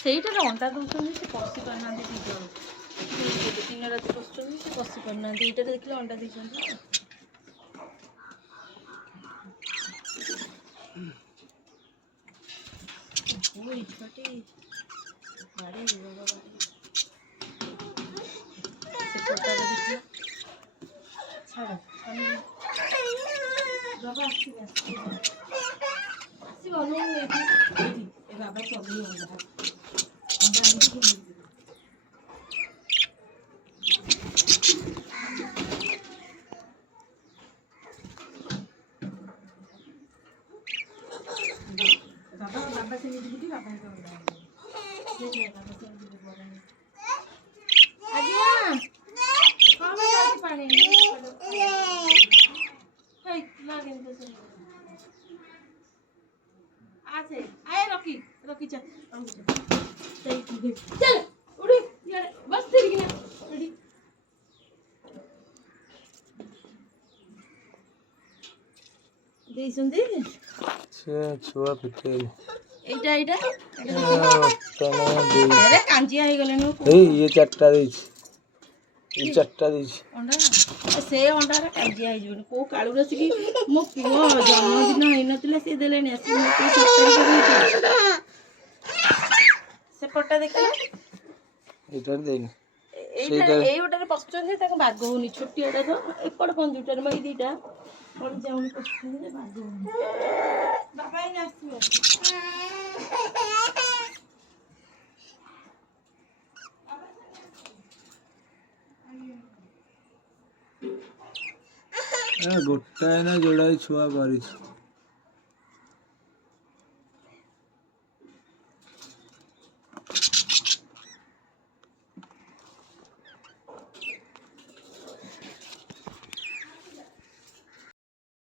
ସେଇଟାରେ ଅଣ୍ଡା ଦେଉଛନ୍ତି ସେ ପଶି ପାରୁନାହାନ୍ତି ଦି ଜଣ। ଦିନ ରାତି ପଶୁଛନ୍ତି ସେ ପଶି ପାରୁନାହାନ୍ତି। ଏଇଟାରେ ଦେଖିଲେ ଅଣ୍ଡା ଦେଇଛନ୍ତି। ଏଇଠି ବାଡ଼ି ସେପଟାରେ ଦେଖିଲ ଛାଡ଼ ବାବା ଆସିବ ଏ ବାବା ସବୁ ଅଣ୍ଡା ଆଣିକି ବାବା ସେମିତି ଯିବି ବାବାଙ୍କ ଅଣ୍ଡା ଆଜ୍ଞା ପାଣି आसे आए रॉकी रॉकी चल चल उड़ी यार बस तेरी ना उड़ी देई सुनदी से छुआ पिटे एटा एटा तने अरे कांजिया हे गलेनु ए ये चारटा देछि ये चारटा देछि अंडा से अंडा रे कांजिया हे जबन को काळू रसी की मो पुओ जन्मदिन हे नथिले से देलेनी आसी मो को सरकारी कर से पट्टा देखला एटार देनी एटा एई ओटारे पछचन ताको बाग होनी छोटी एटा तो एपड पंजुटारे मई दीटा और जाउनी पछचन जे बाग होनी बाबा इन आसीबे गोटाए ना जोड़ाई छुआ करिछ